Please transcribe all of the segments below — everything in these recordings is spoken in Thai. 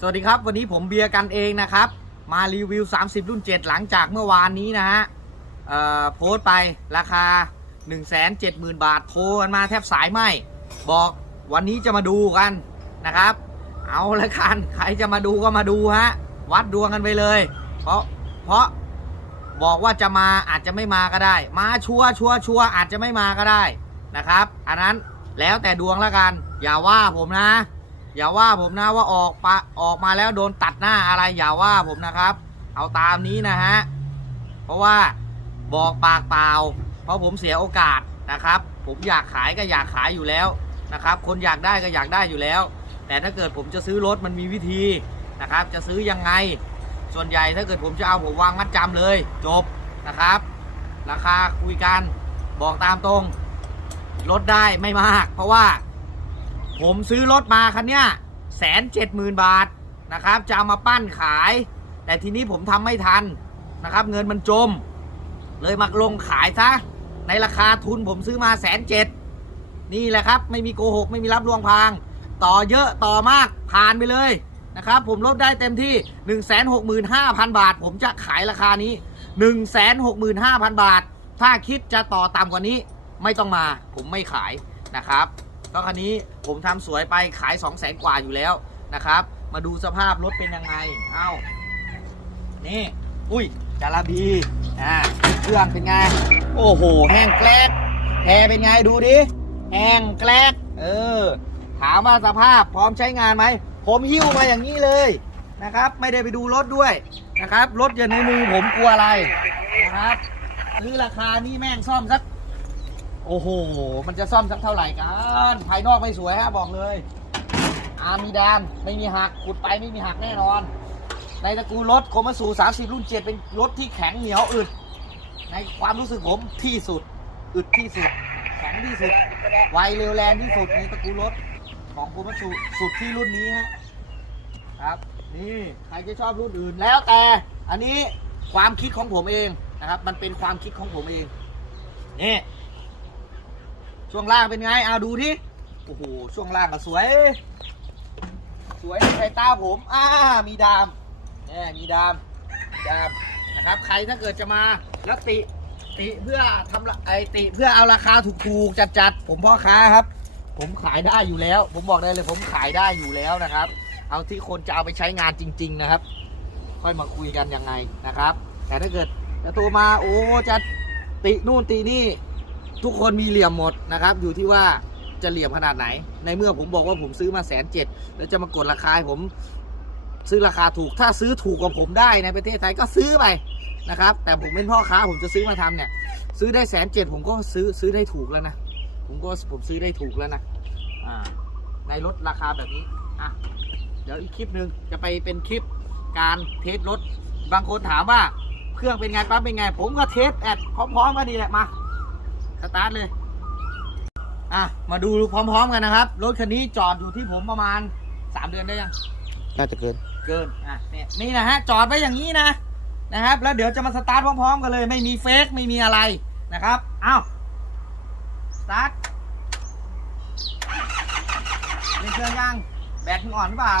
สวัสดีครับ วันนี้ผมเบียร์กันเองนะครับ มารีวิว 30 รุ่น 7 หลังจากเมื่อวานนี้นะฮะโพสต์ไปราคา 170,000 บาทโทรกันมาแทบสายไหมบอกวันนี้จะมาดูกันนะครับ เอาละกันใครจะมาดูก็มาดูฮะวัดดวงกันไปเลย เพราะเพราะบอกว่าจะมาอาจจะไม่มาก็ได้ มาชัวชัวชัวอาจจะไม่มาก็ได้นะครับ อันนั้นแล้วแต่ดวงล้วกัน อย่าว่าผมนะ อย่าว่าผมนะว่าออกปะออกมาแล้วโดนตัดหน้าอะไรอย่าว่าผมนะครับ เอาตามนี้นะฮะเพราะว่าบอกปากเปล่า เพราะผมเสียโอกาสนะครับ ผมอยากขายก็อยากขายอยู่แล้วนะครับ คนอยากได้ก็อยากได้อยู่แล้ว แต่ถ้าเกิดผมจะซื้อรถมันมีวิธีนะครับ จะซื้อยังไง ส่วนใหญ่ถ้าเกิดผมจะเอาผมวางมัดจำเลย จบนะครับ ราคาคุยกันบอกตามตรงลดได้ไม่มาก เพราะว่า ผมซื้อรถมาคันเนี้ยแสนเจ็ดหมื่นบาทนะครับ จะเอามาปั้นขาย แต่ทีนี้ผมทำไม่ทันนะครับ เงินมันจม เลยมาลงขายซะในราคาทุนผมซื้อมาแสนเจ็ดนี่แหละครับ ไม่มีโกหกไม่มีรับลวงพาง ต่อเยอะต่อมากผ่านไปเลยนะครับ ผมลดได้เต็มที่ 1 6 5 0 0 0 บาท ผมจะขายราคานี้ 1 6 5 0 0 0 บาท ถ้าคิดจะต่อต่ำกว่านี้ ไม่ต้องมาผมไม่ขายนะครับ ก็คันนี้ผมทำสวยไปขาย 2 0 0 0 0 0กว่าอยู่แล้วนะครับ มาดูสภาพรถเป็นยังไง เอ้า นี่ อุ้ยจาราบีอ่าเครื่องเป็นไง โอ้โห แห้งแกลกแพรเป็นไงดูดิ แห้งแกลกเออ ถามว่าสภาพพร้อมใช้งานไหม ผมหิ้วมาอย่างนี้เลยนะครับ ไม่ได้ไปดูรถด้วยนะครับ รถอยู่ในมือผมกลัวอะไรนะครับซื้อราคานี่แม่งซ่อมสัก โอ้โห มันจะซ่อมสักเท่าไหร่กัน ภายนอกไม่สวยฮะบอกเลย อามีดานไม่มีหักขุดไปไม่มีหักแน่นอน ในตระกูลรถโคมาสู30 รุ่น 7 เป็นรถที่แข็งเหนียวอึด ในความรู้สึกผมที่สุด อึดที่สุด แข็งที่สุด ไวเร็วแรงที่สุดในตระกูลรถของโคมาสูสุดที่รุ่นนี้ฮะ ครับ นี่ใครจะชอบรุ่นอื่นแล้วแต่ อันนี้ความคิดของผมเองนะครับ มันเป็นความคิดของผมเองนี่ ช่วงล่างเป็นไงเอาดูที่โอ้โหช่วงล่างก็สวย สวยในสายตาผมอ่ามีดามเนี่มีดามมีดามนะครับใครถ้าเกิดจะมาแล้วติติเพื่อทำละไอติเพื่อเอาราคาถูกๆจัดๆผมพ่อค้าครับ ผมขายได้อยู่แล้ว ผมบอกได้เลย ผมขายได้อยู่แล้วนะครับ เอาที่คนจะเอาไปใช้งานจริง ๆนะครับ ค่อยมาคุยกันยังไงนะครับ แต่ถ้าเกิดจะตัวมาโอ้จะตินู่นตินี่ ทุกคนมีเหลี่ยมหมดนะครับ อยู่ที่ว่าจะเหลี่ยมขนาดไหน ในเมื่อผมบอกว่าผมซื้อมาแสนเจ็ดแล้วจะมากดราคาผมซื้อราคาถูกถ้าซื้อถูกกว่าผมได้ในประเทศไทยก็ซื้อไปนะครับ แต่ผมเป็นพ่อค้าผมจะซื้อมาทำเนี่ย ซื้อได้แสนเจ็ดผมก็ซื้อซื้อได้ถูกแล้วนะ ผมก็ผมซื้อได้ถูกแล้วนะอ่าในรถราคาแบบนี้อะเดี๋ยวอีกคลิปหนึ่งจะไปเป็นคลิปการเทสรถ บางคนถามว่าเครื่องเป็นไงปั๊บเป็นไง ผมก็เทสแอดพร้อมๆกันดีแหละมา สตาร์ทเลย อะ มาดูพร้อมๆกันนะครับ รถคันนี้จอดอยู่ที่ผมประมาณ3เดือนได้ยัง น่าจะเกิน เกิน อะเนี่ยนี่นะฮะ จอดไว้อย่างนี้นะ นะครับ แล้วเดี๋ยวจะมาสตาร์ทพร้อมๆกันเลย ไม่มีเฟกไม่มีอะไรนะครับเอ้าสตาร์ทเล่นเครื่องยัง แบตมึงอ่อนหรือเปล่า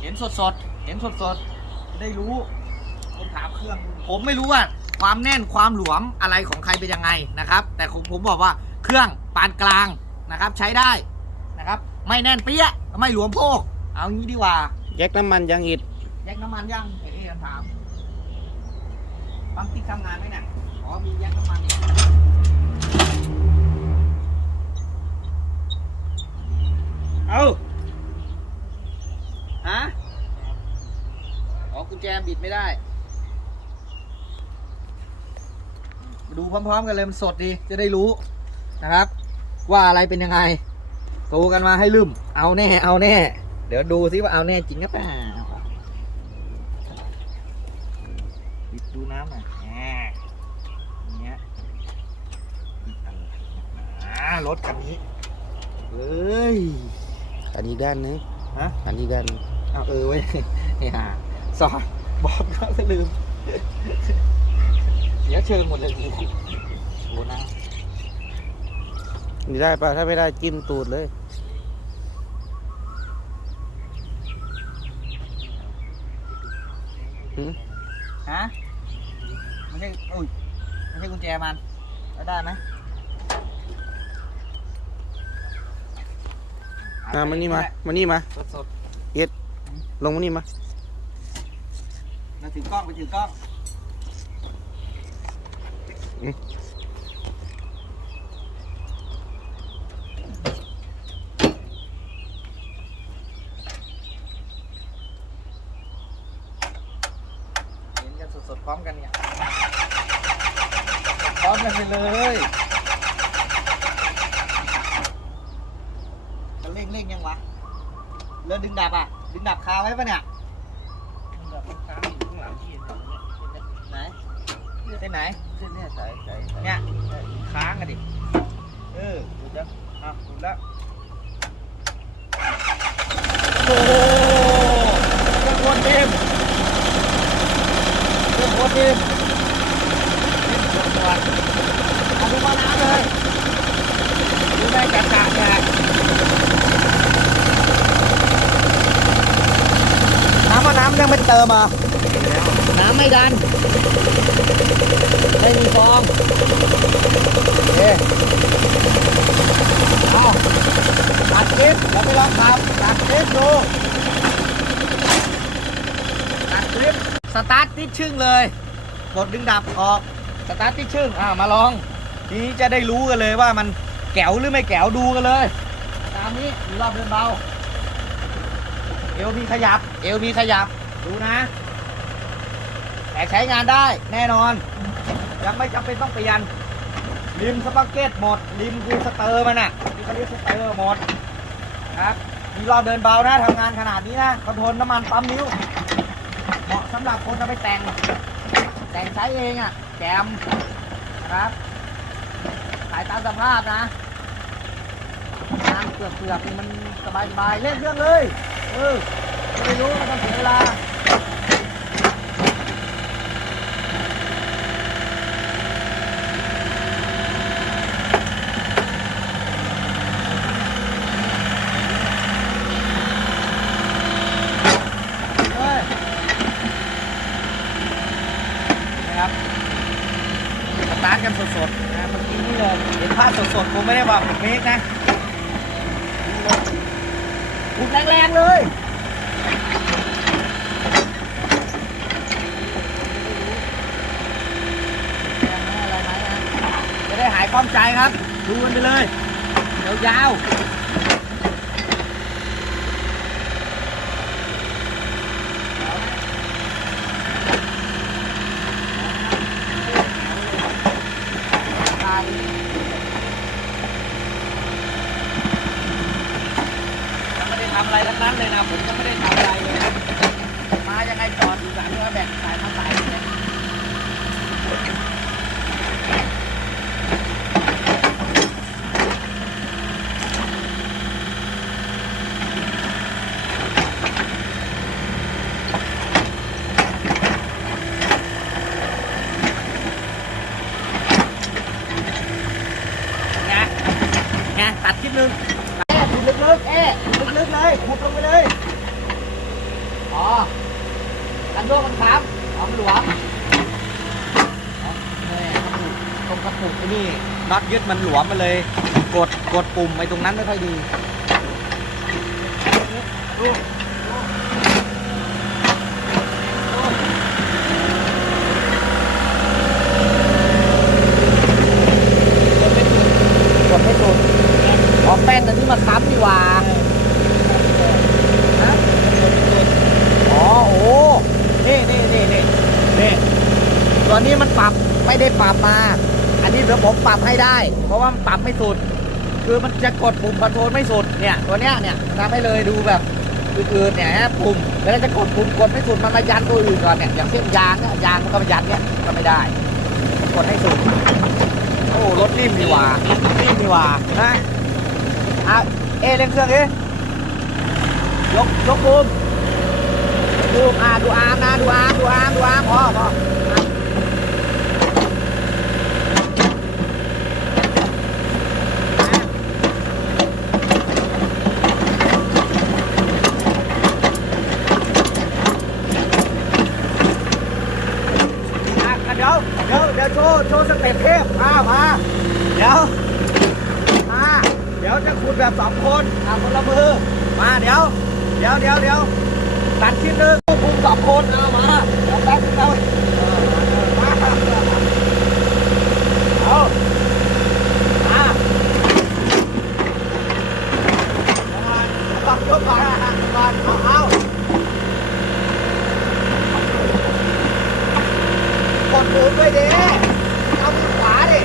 เห็นสดๆ เห็นสดๆจะได้รู้ผมถามเครื่อง ผมไม่รู้ว่า ความแน่นความหลวมอะไรของใครเป็นยังไงนะครับ แต่ผมผมบอกว่าเครื่องปานกลางนะครับ ใช้ได้นะครับ ไม่แน่นเปี้ยไม่หลวมโพก เอางี้ดีกว่า แยกน้ำมันยังอิดแยกน้ำมันยังเอ๊ะถามปั๊มติ๊กทำงานไหมเนี่ยอ๋อมีแยกน้ำมันอีกเอาฮะอ๋อกุญแจบิดไม่ได้ มา ดูพร้อมๆกันเลยมันสดดีจะได้รู้นะครับ ว่าอะไรเป็นยังไงโตกันมาให้ลืม เอาแน่ เอาแน่ เดี๋ยวดูซิว่าเอาแน่จริงหรือเปล่าปิดดูน้ำหน่อยแหมอย่างเงี้ยอ่ารถคันนี้เฮ้ยอันนี้ด้านนึงฮะอันนี้ด้านนึงเอาเออเว้ยเนี่ยสอนบอกก็ลืม เดี๋เชิงหมดเลยโอ้โหนะนี่ได้ปะถ้าไม่ได้จิ้มตูดเลย หืฮะไม่ใช่อุ้ยไม่ใช่กุญแจมันแล้วได้ไหมอะมานี่มา มานี่มา สดลงมานี่มามาถือกล้องไปถือกล้อง เห็นกันสดๆพร้อมกันเนี่ยพร้อมกันไปเลยจะเร่งเร่งยังวะเรือดึงดับอะ ดึงดับคาไว้ปะเนี่ยแบบมันค้างอยู่ข้างหลังที่เห็นอยู่เนี่ยไหนเส้นไหน เส้นเนี่ยสายสายสายเนี่ยค้างกันดิ เออดูจ้ะอะหมุนแล้วโอ้โหเครื่องโคตรเต็มเครื่องโคตรเต็มเอาไปว่าน้ำเลยดูได้จัดจัดเนี่ยน้ำว่าน้ำยังไม่เติมอะ น้ำไม่ดัน ไม่มีฟองเอ๊ะเอาตัดคลิปเราไปลองขับตัดคลิปดูตัดคลิปสตาร์ทติดชึ่งเลยกดดึงดับออกสตาร์ทติดชึ่งอ่ามาลอง ทีนี้จะได้รู้กันเลยว่ามันแก๋วหรือไม่แก๋วดูกันเลย ตามนี้รอบเดินเบา เอวมีขยับ เอวมีขยับ ดูนะ แต่ใช้งานได้แน่นอน ยังไม่จำเป็นต้องเปลี่ยนริมสปักเก็ตหมดริมคือสเตอร์มันอะที่เขาเรียกสเตอร์หมดครับมีรอบเดินเบานะทำงานขนาดนี้นะคอนโทรลน้ำมันปั๊มนิ้ว เหมาะสำหรับคนเอาไปแต่ง แต่งใช้เองอะแจมครับขายตามสภาพนะงานเปลือกเปลือกๆมันสบายๆเล่นเครื่องเลย เออไม่รู้ไม่ต้องเสียเวลา เฮ้ยนะครับสตาร์ทกันสดๆนะเมื่อกี้นี่เลยเห็นภาพส ดๆผมไม่ได้บอกเมกนะบุกแรงๆเลยจะได้หายความใจครับ ดูกันไปเลยยาวๆ ยังไม่ได้ ทำอะไรทั้งนั้นเลยนะ ผมยังไม่ได้ทำอะไรเลยนะมายังไงจอดอยู่หลังเรือแบกสายมาสายเลยไงไงตัดคลิปนึง แอะขุดลึกๆเอ๊ะลึกๆ เลยขุดลงไปเลย อ๋อกันโยกมันครับอ๋อมหลวงตรงกระปุกไอ้นี่น็อตยึดมันหลวมมาเลย กดกดปุ่มไปตรงนั้นไม่ค่อยดีดูกดไม่สุด อ๋อแป้นอันที่มาค้ำดีกว่าฮะอ๋อ โอ้ นี่นี่นี่นี่นี่ตัวนี้มันปรับไม่ได้ปรับมา อันนี้เดี๋ ยวผมปรับให้ได้ เพราะว่ามันปรับไม่สุด คือมันจะกดปุ่มคอนโทรลไม่สุดเนี่ยตัวเนี้ยเนี่ยทำให้เลยดูแบบอื่นๆเนี่ยฮะปุ่มแล้วจะกดปุ่มกดไม่สุดมันมายันตัวอื่นก่อนเนี่ยอย่างเช่นยางเนี่ยยางมันก็มายันเนี่ยก็ไม่ได้กดให้สุดโอ้รถนิ่มดีว่านิ่มดีว่านะอะเอเร่งเครื่องดิยกยกบูมบูมอะดูอาร์มนะดูอาร์มดูอาร์มดูอาร์มพอพออะ ว์สเต็ปเทพมามา เดี๋ยว มา เดี๋ยวจะขุด แบบสองคนอ่าคนละมือ มาเดี๋ยว เดี๋ยวเดี๋ยวเดี๋ยวตัดชิ้นหนึ่งควบคุมสองคนเอามาเดี๋ยวแป๊บนึงเอามาเอามาต้องยกก่อนก่อนเอาเอากดหมุนด้วยดิเอามือขวาดิ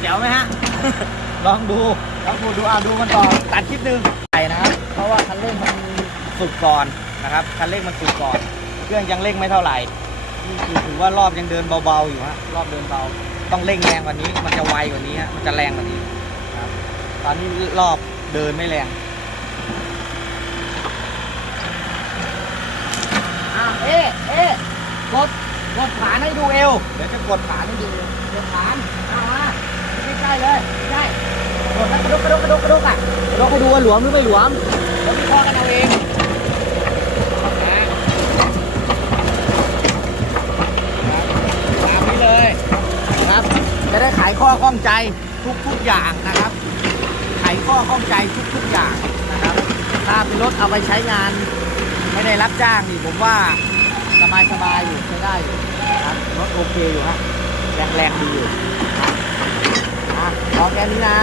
เดี๋ยวไหมฮะ ล องดูลองดูดูอ่าดูมันต่อตัดคลิปหนึ่งใส่นะครับเพราะว่าคันเร่งมันสุดก่อนนะครับคันเร่งมันสุดก่อน เครื่องยังเร่งไม่เท่าไหร่นี่คือถือว่ารอบยังเดินเบาๆอยู่ฮะรอบเดินเบาต้องเร่งแรงกว่านี้ มันจะไวกว่านี้ฮะมันจะแรงกว่านี้ครับตอนนี้รอบเดินไม่แรงอ้าเอ๊ะเอ๊ะกดกดฐานให้ดูเอวเดี๋ยวจะกดฐานให้ดูเอวกดฐานเอามาใกล้ๆเลยใกล้ ดแล้วกระดกกระดกกระดกกระดกอะกระดกให้ดูว่าหลวมหรือไม่หลวมแล้ววิเคราะห์กันเอาเองตามนี้เลยนะครับ จะได้ไขข้อข้องใจทุกๆอย่างนะครับ ไขข้อข้องใจทุกๆอย่างนะครับ ถ้าเป็นรถเอาไปใช้งาน ไม่ได้รับจ้างนี่ผมว่าสบายสบายอยู่ใช้ได้อยู่นะครับรถโอเคอยู่ฮะแรงแรงดีอยู่อะพอแค่นี้นะ